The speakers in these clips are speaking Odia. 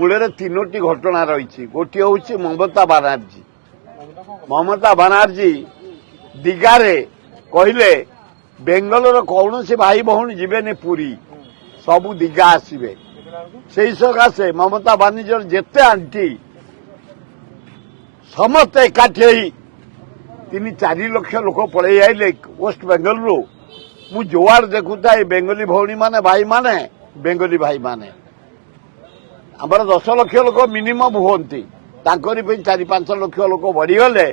ମୂଳରେ ତିନୋଟି ଘଟଣା ରହିଛି। ଗୋଟିଏ ହେଉଛି ମମତା ବାନାର୍ଜୀ। ମମତା ବାନାର୍ଜୀ ଦିଘାରେ କହିଲେ ବେଙ୍ଗଲର କୌଣସି ଭାଇ ଭଉଣୀ ଯିବେନି ପୁରୀ, ସବୁ ଦିଘା ଆସିବେ। ସେହି ସକାଶେ ମମତା ବାନାର୍ଜୀର ଯେତେ ଆଣ୍ଟି ସମସ୍ତେ ଏକାଠି ହେଇ 3-4 ଲକ୍ଷ ଲୋକ ପଳେଇ ଆଇଲେ ୱେଷ୍ଟ ବେଙ୍ଗଲରୁ। ମୁଁ ଯୋଆଡ ଦେଖୁଥାଏ ବେଙ୍ଗଲୀ ଭଉଣୀମାନେ ଭାଇମାନେ, ବେଙ୍ଗଲୀ ଭାଇମାନେ। ଆମର 10 ଲକ୍ଷ ଲୋକ ମିନିମମ୍ ହୁଅନ୍ତି, ତାଙ୍କରି ପାଇଁ 4-5 ଲକ୍ଷ ଲୋକ ବଢିଗଲେ,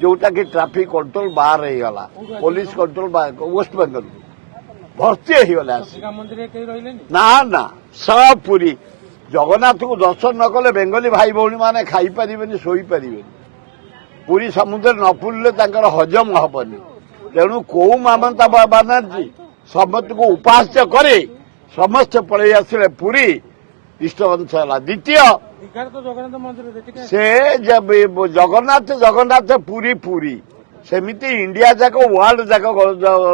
ଯୋଉଟାକି ଟ୍ରାଫିକ କଣ୍ଟ୍ରୋଲ ବାହାର ହେଇଗଲା, ପୋଲିସ କଣ୍ଟ୍ରୋଲ ୱେଷ୍ଟ ବେଙ୍ଗଲ ଭର୍ତ୍ତି ହେଇଗଲା। ନା ନା ସବୁ ପୁରୀ ଜଗନ୍ନାଥଙ୍କୁ ଦର୍ଶନ ନ କଲେ ବେଙ୍ଗଲୀ ଭାଇ ଭଉଣୀମାନେ ଖାଇପାରିବେନି, ଶୋଇପାରିବେନି। ପୁରୀ ସମୁଦ୍ରରେ ନ ପୁରିଲେ ତାଙ୍କର ହଜମ ହବନି। ତେଣୁ କୋଉ ମମତା ବାନାର୍ଜୀ ସମସ୍ତଙ୍କୁ ଉପାସ୍ୟ କରି ସମସ୍ତେ ପଳେଇ ଆସିଲେ ପୁରୀ, ଡିଷ୍ଟର୍ବାନ୍ସ ହେଲା। ଦ୍ୱିତୀୟ ସେ ଜଗନ୍ନାଥ ପୁରୀ ପୁରୀ ସେମିତି ଇଣ୍ଡିଆ ଯାକ ୱାର୍ଲଡ ଯାକ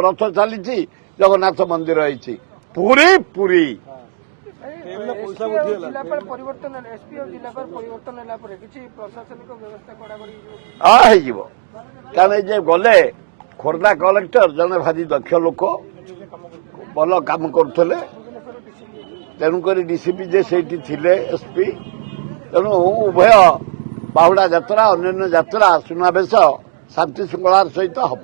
ରଥ ଚାଲିଛି, ଜଗନ୍ନାଥ ମନ୍ଦିର ହେଇଛି, ପୁରୀ ପୁରୀ। ହେଇଯିବ କାରଣ ଏ ଯେ ଗଲେ ଖୋର୍ଦ୍ଧା କଲେକ୍ଟର ଜଣେ ଭାରି ଦକ୍ଷ ଲୋକ, ଭଲ କାମ କରୁଥିଲେ। ତେଣୁକରି ଡିସିପି ଯେ ସେଇଠି ଥିଲେ ଏସ୍ପି, ତେଣୁ ଉଭୟ ବାହୁଡା ଯାତ୍ରା ଅନ୍ୟାନ୍ୟ ଯାତ୍ରା ସୁନାବେଶ ଶାନ୍ତି ଶୃଙ୍ଖଳାର ସହିତ ହବ।